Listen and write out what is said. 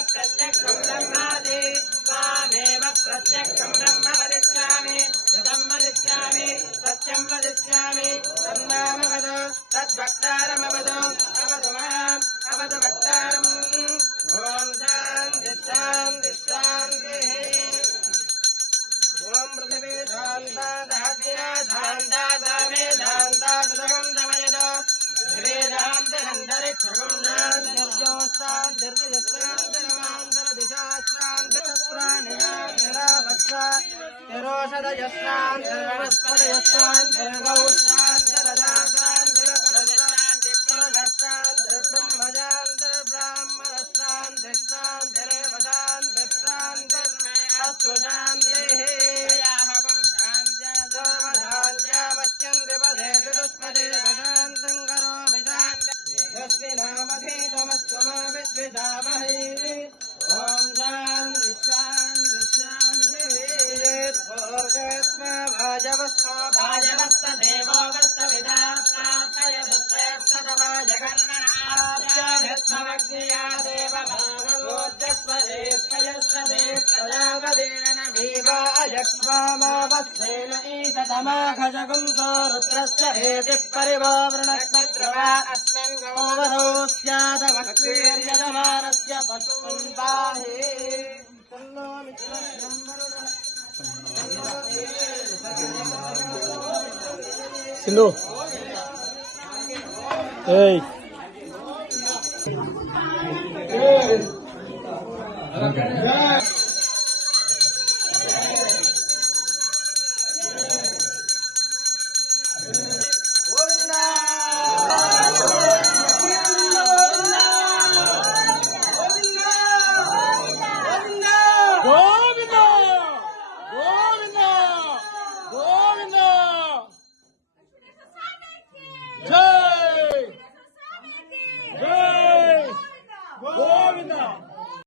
प्रत्यक्षं ब्रह्मादि त्वामेव प्रत्यक्षं ब्रह्म यस्नान् सर्वनस्पदयस्नान् सर्वगौस्नान् शान्तिः भाजवस्व भाजवस्तदेवोऽवस्तविदा प्राप्तय पुत्रेक्षतमाजगन्मनाभ्याधत्मवग्निया देव भागवोजस्वदेशयस्वदेशयावदेन भीवायक्ष्मामावत्सेन ईशतमाघजगुंसो रुद्रस्य हेतिः परिवावृणस्तत्रवा अस्मिन् गोवरो स्यादवक्वीर्यजमानस्य पशून् Silo. Hey.